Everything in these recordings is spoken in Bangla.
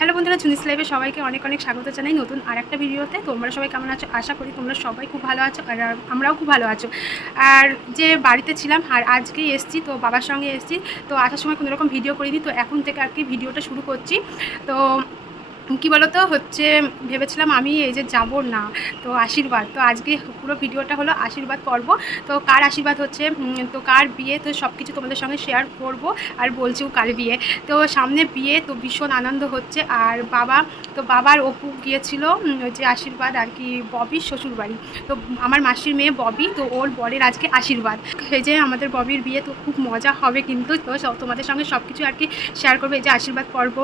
হ্যালো বন্ধুরা জুনিস লাইভে সবাইকে অনেক অনেক স্বাগত জানাই নতুন আর একটা ভিডিওতে। তোমরা সবাই কেমন আছো? আশা করি তোমরা সবাই খুব ভালো আছো আর আমরাও খুব ভালো আছো। আর যে বাড়িতে ছিলাম, আর আজকে এসছি, তো বাবার সঙ্গে এসছি, তো আসার সময় কোনো রকম ভিডিও করিনি, তো এখন থেকে আর কি ভিডিওটা শুরু করছি। তো কী বলতো? হচ্ছে ভেবেছিলাম আমি এই যে যাব না, তো আশীর্বাদ। তো আজকে পুরো ভিডিওটা হলো আশীর্বাদ পর্ব। তো কার আশীর্বাদ হচ্ছে? তো কার বিয়ে? তো সব কিছু তোমাদের সঙ্গে শেয়ার করব আর বলছিও কার বিয়ে। তো সামনে বিয়ে, তো ভীষণ আনন্দ হচ্ছে। আর বাবা, তো বাবার অপু গিয়েছিল যে আশীর্বাদ আর কি ববির শ্বশুর বাড়ি তো আমার মাসির মেয়ে ববি, তো ওর বরের আজকে আশীর্বাদ। এই যে আমাদের ববির বিয়ে, তো খুব মজা হবে কিন্তু। তো তোমাদের সঙ্গে সব কিছু আর কি শেয়ার করবে। এই যে আশীর্বাদ পর্ব।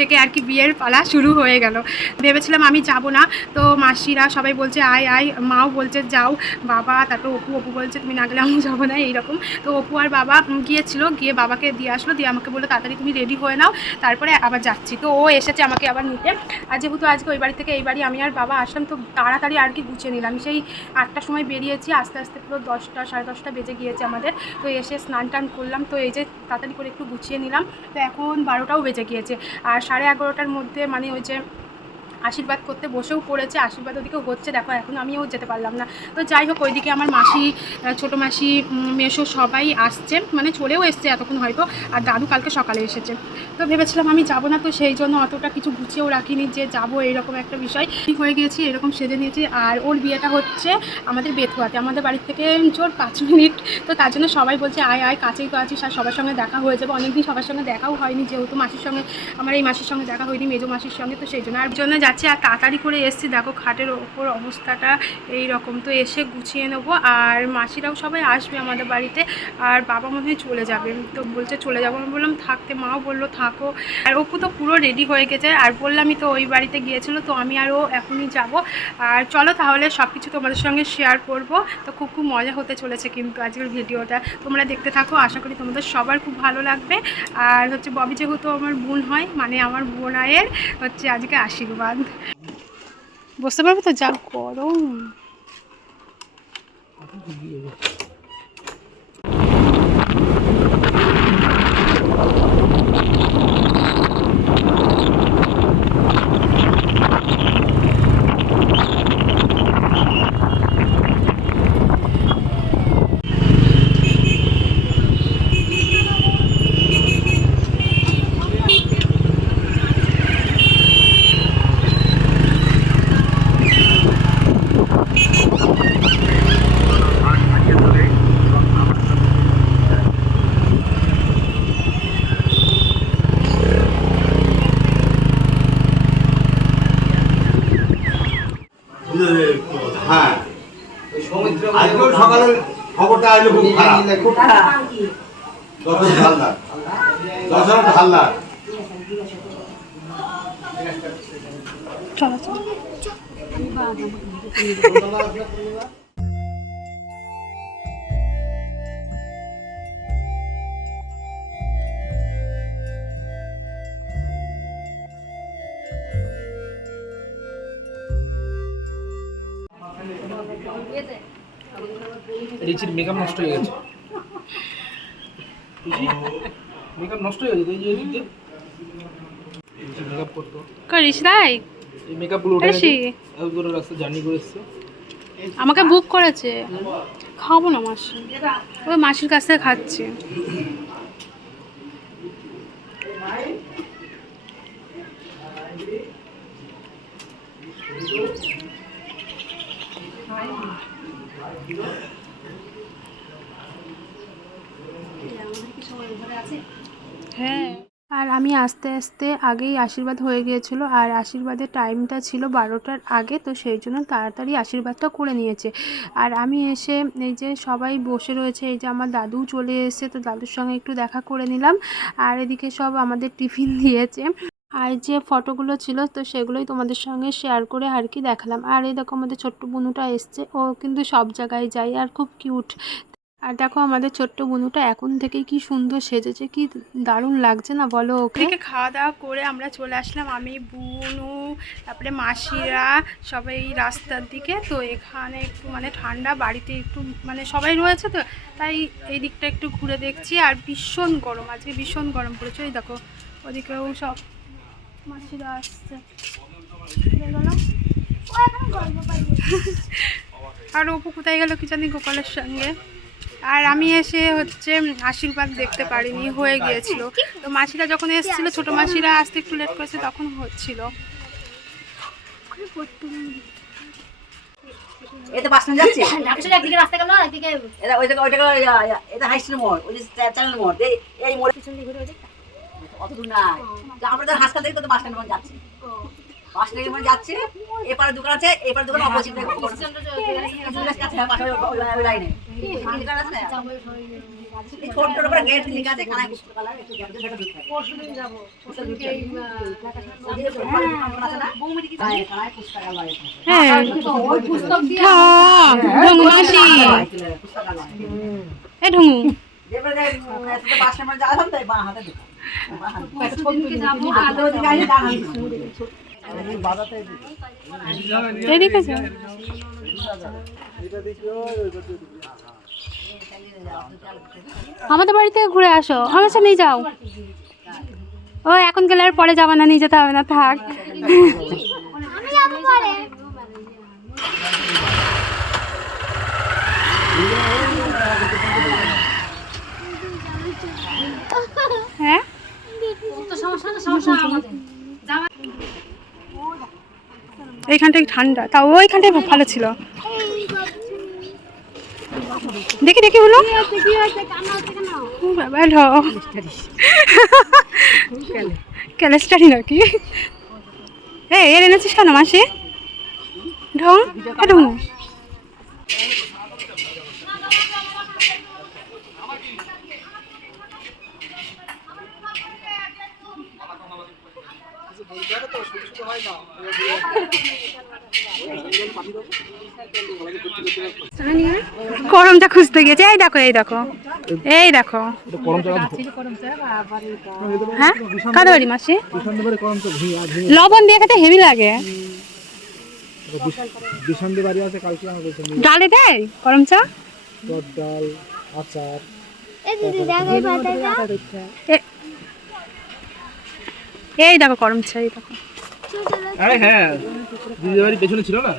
থেকে আর কি বিয়ের পালা শুরু হয়ে গেল। ভেবেছিলাম আমি যাব না। তো মাসিরা সবাই বলছে, আয় আয়। মাও বলছে, যাও। বাবা, তারপর অপু অপু বলছে, তুমি না গেলে আমি যাব না। এইরকম। তো অপু আর বাবা গিয়েছিল, গিয়ে বাবাকে দিয়ে আসলো, দিয়ে আমাকে বলল, তাড়াতাড়ি তুমি রেডি হয়ে নাও। তারপরে আবার যাচ্ছি। তো ও এসেছে আমাকে আবার নিতে। আর যেহেতু আজকে ওই বাড়ি থেকে এই বাড়ি আমি আর বাবা আসলাম, তো তাড়াতাড়ি আর কি গুছিয়ে নিলাম। সেই আটটার সময় বেরিয়েছি, আস্তে আস্তে পুরো দশটা, সাড়ে দশটা বেজে গিয়েছে আমাদের। তো এসে স্নান টান করলাম। তো এই যে তাড়াতাড়ি করে একটু গুছিয়ে নিলাম। তো এখন বারোটাও বেজে গিয়েছে। আর সাড়ে এগারোটার মধ্যে মানে ওই যে আশীর্বাদ করতে, বসেও পড়েছে, আশীর্বাদ ওদিকে হচ্ছে, দেখো এখন আমিও যেতে পারলাম না। তো যাই হোক, ওইদিকে আমার মাসি ছোটো মাসি মেসো সবাই আসছে মানে চলেও এসছে এতক্ষণ হয়তো, আর দাদু কালকে সকালে এসেছে। তো ভেবেছিলাম আমি যাব না, তো সেই জন্য অতটা কিছু গুছিয়েও রাখিনি যে যাব এরকম একটা বিষয়। ঠিক হয়ে গিয়েছি, এরকম সেজে নিয়েছি, আর ওর বিয়েটা হচ্ছে আমাদের বেথুয়াতে, আমাদের বাড়ি থেকে জোর পাঁচ মিনিট। তো তার জন্য সবাই বলছে, আয় আয়, কাছেই তো আছিস, আর সবার সঙ্গে দেখা হয়ে যাবে। অনেকদিন সবার সঙ্গে দেখাও হয়নি, যেহেতু মাসির সঙ্গে, আমার এই মাসির সঙ্গে দেখা হয়নি, মেজো মাসির সঙ্গে, তো সেই জন্য। আর জন্য যাচ্ছি আর তাড়াতাড়ি করে এসছি। দেখো খাটের ওপর অবস্থাটা এই রকম তো এসে গুছিয়ে নেব আর মাসিরাও সবাই আসবে আমাদের বাড়িতে আর বাবা মনে হয় চলে যাবে। তো বলছে চলে যাব। আমি বললাম থাকতে মাও বলল, থাকো। আর অপু তো পুরো রেডি হয়ে গেছে। আর বললামই তো ওই বাড়িতে গিয়েছিল, তো আমি আরও এখনই যাব। আর চলো তাহলে সব কিছু তোমাদের সঙ্গে শেয়ার করব। তো খুব খুব মজা হতে চলেছে কিন্তু আজকের ভিডিওটা। তোমরা দেখতে থাকো, আশা করি তোমাদের সবার খুব ভালো লাগবে। আর হচ্ছে ববি যেহেতু আমার বোন হয় মানে আমার বোনায়ের হচ্ছে আজকে আশীর্বাদ। বুঝতে পারবে তো যা গরম হ্যাঁ। আজকেও সকালে খবরটা আসলে খুব খারাপ। খুব খারাপ দশরথ হালদার। দশরথ হালদার। চলো চলো। রিচির মেকআপ নষ্ট হয়ে গেছে। মেকআপ নষ্ট হয়ে গেছে এই যে মেকআপ করতো। করিস তাই এই মেকআপগুলো উঠে গেছে। এত দূরে রাস্তা জার্নি করেছে এসছে। আমাকে বুক করেছে। খাব না মাসি। ওই মাসির কাছ থেকে খাচ্ছে হ্যাঁ আর আমি আস্তে আস্তে আগেই আশীর্বাদ হয়ে গিয়েছিল আর আশীর্বাদের টাইমটা ছিল বারোটার আগে, তো সেই জন্য তাড়াতাড়ি আশীর্বাদটা করে নিয়েছে। আর আমি এসে এই যে সবাই বসে রয়েছে, এই যে আমার দাদু চলে এসেছে, তো দাদুর সঙ্গে একটু দেখা করে নিলাম। আর এদিকে সব আমাদের টিফিন দিয়েছে। আর যে ফটোগুলো ছিল, তো সেগুলোই তোমাদের সঙ্গে শেয়ার করে আর কি দেখালাম। আর এই দেখো আমাদের ছোট্ট বুনুটা এসছে, ও কিন্তু সব জায়গায় যায় আর খুব কিউট। আর দেখো আমাদের ছোট্ট বুনুটা এখন থেকেই কি সুন্দর সেজেছে কি দারুণ লাগছে না বলো ওকে? খাওয়া দাওয়া করে আমরা চলে আসলাম আমি বুনু তারপরে মাসিরা সবাই রাস্তার দিকে। তো এখানে একটু মানে ঠান্ডা বাড়িতে একটু মানে সবাই রয়েছে তো তাই এই দিকটা একটু ঘুরে দেখছি। আর ভীষণ গরম আজকে ভীষণ গরম পড়েছে ওই দেখো ওদিকেও সব মাসিরা আসছে। আর অপু কোথায় গেল কি জানি গোপালের সঙ্গে। আর আমি এসে হচ্ছে আশীর্বাদ দেখতে পারিনি হয়ে গিয়েছিল। তো মাসিরা যখন এসেছিল ছোট মাসিরা আসতে একটু লেট করেছে তখন হচ্ছিল। এতে বাস যাচ্ছে। ঢাকসের একদিকে রাস্তা গেল একদিকে এটা ওইটা ওইটা গেলো এটা হাই স্ট্রিট মোড় ওই যে চ্যানেল মোড় এই এই পিছন দিকে ঘুরে ওই অত দূর নাই। আমরা তো হাসপাতাল থেকে তো বাস স্ট্যান্ড যাচ্ছি। বাস স্ট্যান্ড মোড় যাচ্ছে। এপারে দোকান আছে এপারে দোকান অপোজিট লাইনে ছোট ছোট করে গেট লেখা আছে কানায় পুস্তকালয় একটু গেট দিয়ে ঢুকতে যাব। আমাদের বাড়ি থেকে ঘুরে আসো। আমার সাথে যাও। ও, এখন গেলে আর পরে যাব না, নিয়ে যেতে হবে না, থাক। হ্যাঁ? সমস্যা সমস্যা আমাদের যাওয়া এইখানটাই ঠান্ডা। তা ওইখানটাই ভালো ছিল। দেখি দেখি বলো। ক্যালেস্টারি নাকি? এ এর এনেছিস কেন মাসি? ঢং? ঢং। করমটা খুঁজতে গেছে এই দেখো এই দেখো এই দেখো। হ্যাঁ? মাসি? লবণ দিয়ে খেতে হেভি লাগে। ডালে দেয় করম চা? ডাল আচার এই দেখো এই পাতাটা এ- এই দেখো করম চা, এই দেখো। আরে হ্যাঁ দিদি বাড়ি পেছনে ছিল না?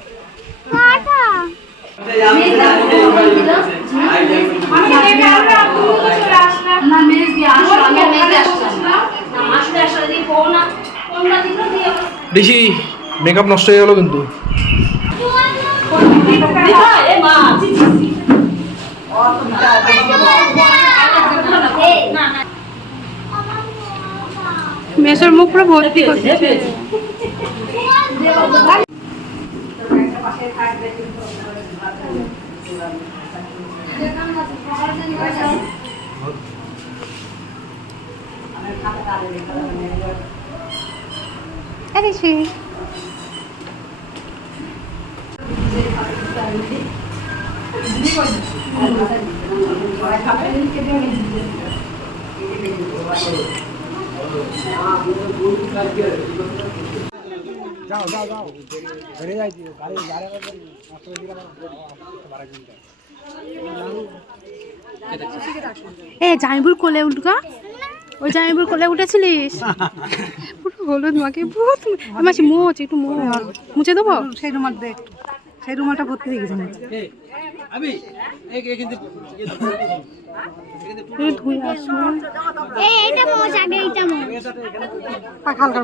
না মেকআপ নষ্ট হয়ে গেল কিন্তু। আসলাম মুখ পুরো আসলে দিয়ে ফোন ফোনটা দিল দিয়ে ঋষি মেকআপ নষ্ট হয়ে গেল কিন্তু মেসের মুখ পুরো ভর্তি করছে এনেছি এ জামিবুর কোলে উঠগা ওই জামিবুর কোলে উঠেছিলিস? পুরো হলুদ মাকে বহুত মাসি মোচ একটু মোচ মুছে দেবো? সেই রুমাল দেখ সেই রুমালটা ভর্তি হয়ে গেছে এইটা আগে এইটা মোজ হালকা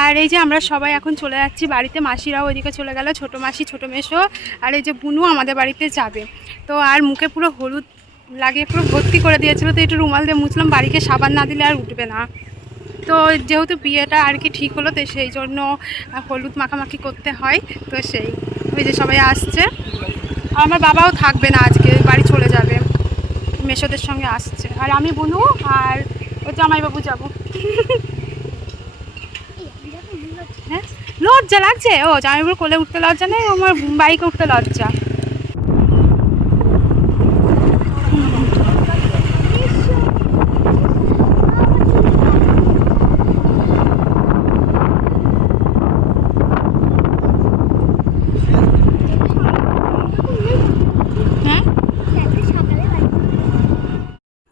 আর এই যে আমরা সবাই এখন চলে যাচ্ছি বাড়িতে, মাসিরাও ওইদিকে চলে গেল, ছোটো মাসি, ছোটো মেশো আর এই যে বুনু আমাদের বাড়িতে যাবে। তো আর মুখে পুরো হলুদ লাগিয়ে পুরো ভর্তি করে দিয়েছিল, তো একটু রুমাল দিয়ে মুছলাম, বাড়িকে সাবান না দিলে আর উঠবে না। তো যেহেতু বিয়েটা আর কি ঠিক হলো, তো সেই জন্য হলুদ মাখামাখি করতে হয়, তো সেই, ওই যে সবাই আসছে। আমার বাবাও থাকবে না আজকে, বাড়ি চলে যাবে। মেশোদের সঙ্গে আসছে। আর আমি বুনু, আর ওই জামাইবাবু যাব। হ্যাঁ? লজ্জা লাগছে? ও, জামাইবাবুর কোলে উঠতে লজ্জা নেই, আমার বাইকে উঠতে লজ্জা হ্যাঁ সকালে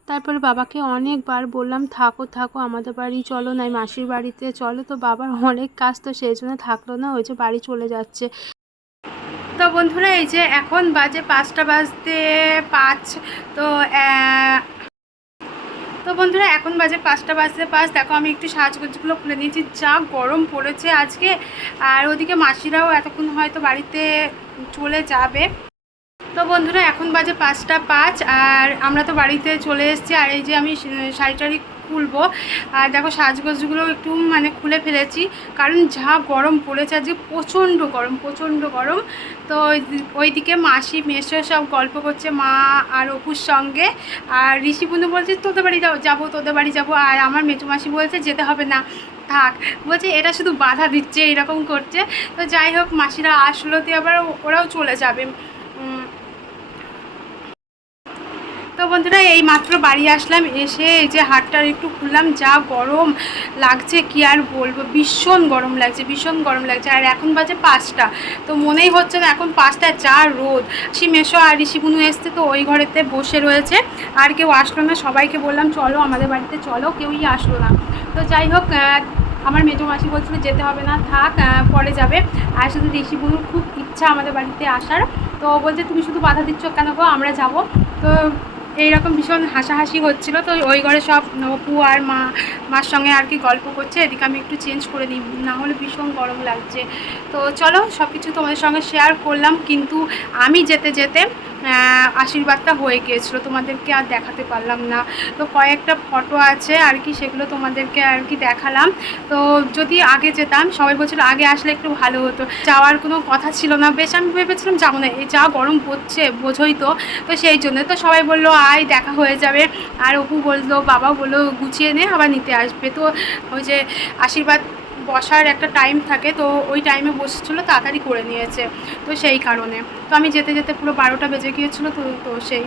তারপর বাবাকে অনেকবার বললাম, থাকো থাকো, আমাদের বাড়ি চলো নাই মাসির বাড়িতে চলো। তো বাবার অনেক কাজ তো সেই জন্য থাকল না, ওই যে বাড়ি চলে যাচ্ছে। তো বন্ধুরা, এই যে এখন বাজে পাঁচটা বাজতে পাঁচ, তো তো বন্ধুরা, এখন বাজে পাঁচটা বাজতে পাঁচ। দেখো, আমি একটু সাজগোজগুলো খুলে নিয়েছি। যা গরম পড়েছে আজকে, আর ওদিকে মাসিরাও এতক্ষণ হয়তো বাড়িতে চলে যাবে। তো বন্ধুরা, এখন বাজে পাঁচটা পাঁচ আর আমরা তো বাড়িতে চলে এসেছি। আর এই যে আমি শ- শাড়ি টাড়ি খুলবো, আর দেখো সাজগোজগুলো একটু মানে খুলে ফেলেছি। কারণ যা গরম পড়েছে, আজকে প্রচণ্ড গরম প্রচণ্ড গরম। তো ওই- ওইদিকে মাসি, মেসো সব গল্প করছে মা আর অপুর সঙ্গে। আর ঋষি বন্ধু বলছে, তোদের বাড়ি যাও, যাব, তোদের বাড়ি যাব। আর আমার মেজো মাসি বলছে, যেতে হবে না, থাক। বলছে, এটা শুধু বাধা দিচ্ছে, এরকম করছে। তো যাই হোক, মাসিরা আসলো, দিয়ে আবার ওরাও চলে যাবে। তো বন্ধুরা, এই মাত্র বাড়ি আসলাম, এসে এই যে হাটটার একটু খুললাম। যা গরম লাগছে, কি আর বলব? ভীষণ গরম লাগছে, ভীষণ গরম লাগছে। আর এখন বাজে পাঁচটা। তো মনেই হচ্ছে না, এখন পাঁচটা, যা রোদ। মেশো আর ঋষিবুনু এসছে তো, ওই ঘরেতে বসে রয়েছে। আর কেউ আসলো না, সবাইকে বললাম, চলো আমাদের বাড়িতে, চলো, কেউই আসলো না। তো যাই হোক আমার মেজো মাসি বলছিল, যেতে হবে না, থাক পরে যাবে। আর শুধু ঋষিবুনুর খুব ইচ্ছা আমাদের বাড়িতে আসার। তো বলছে, তুমি শুধু বাধা দিচ্ছ কেন গো? আমরা যাব। তো এইরকম ভীষণ হাসাহাসি হচ্ছিল। তো ওই ঘরে সব অপু আর মা, মার সঙ্গে আর কি গল্প করছে। এদিকে আমি একটু চেঞ্জ করে দিই না হলে ভীষণ গরম লাগছে। তো চলো সব কিছু তোমাদের সঙ্গে শেয়ার করলাম। কিন্তু আমি যেতে যেতে আশীর্বাদটা হয়ে গিয়েছিল। তোমাদেরকে আর দেখাতে পারলাম না। তো কয়েকটা ফটো আছে আর কি, সেগুলো তোমাদেরকে আর কি দেখালাম। তো যদি আগে যেতাম, সবাই বলছিল আগে আসলে একটু ভালো হতো। যাওয়ার কোনো কথা ছিল না। বেশ আমি ভেবেছিলাম, যাব না। এই যা গরম পড়ছে, বোঝোই তো। তো সেই জন্য তো সবাই বলল, আয়, দেখা হয়ে যাবে। আর অপু বলল বাবা বলল, গুছিয়ে নে, আবার নিতে আসবে। তো ওই যে আশীর্বাদ বসার একটা টাইম থাকে, তো ওই টাইমে বসেছিলো, তাড়াতাড়ি করে নিয়েছে, তো সেই কারণে। তো আমি যেতে যেতে পুরো বারোটা বেজে গিয়েছিল, তো তো সেই।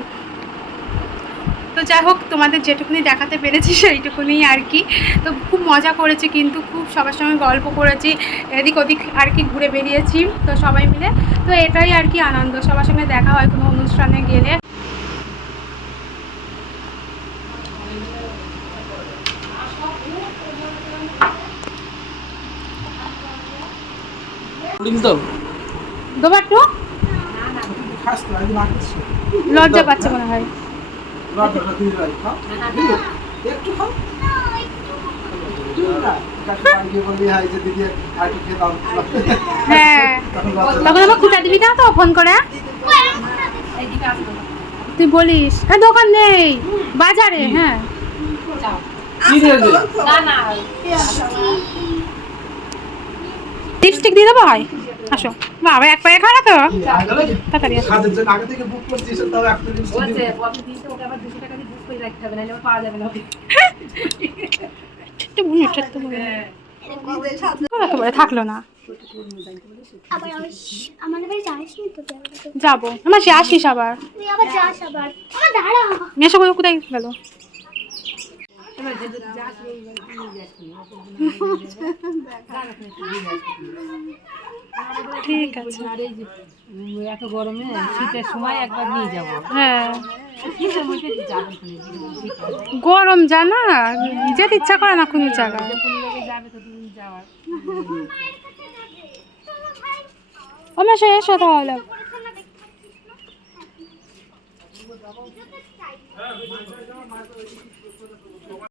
তো যাই হোক, তোমাদের যেটুকুনি দেখাতে পেরেছি, সেইটুকুনি আর কি। তো খুব মজা করেছি কিন্তু, খুব সবার সঙ্গে গল্প করেছি, এদিক ওদিক আর কি ঘুরে বেরিয়েছি, তো সবাই মিলে। তো এটাই আর কি আনন্দ, সবার সঙ্গে দেখা হয় কোনো অনুষ্ঠানে গেলে ড্রিঙ্কস দাও দেবো একটু লজ্জা পাচ্ছে মনে হয়। একটু খাও হয়। যে দিদি আর একটু খেয়ে দাও হ্যাঁ তখন আমার খুঁটা দিবি না তো ফোন করে? তুই বলিস। হ্যাঁ দোকান নেই। বাজারে হ্যাঁ। লিপস্টিক দিয়ে দেবো? হয়। আসো। বাবা এক পায়ে খাড়া তো। তাড়াতাড়ি একেবারে থাকল না? যাব। আমার সে আসিস আবার। কোথায় গেল? ঠিক আছে। এত গরমে শীতের সময় একবার নিয়ে যাব। হ্যাঁ। গরম জানা? যেতে ইচ্ছা করে না কোনো জায়গায় ও মেশো এসো তাহলে।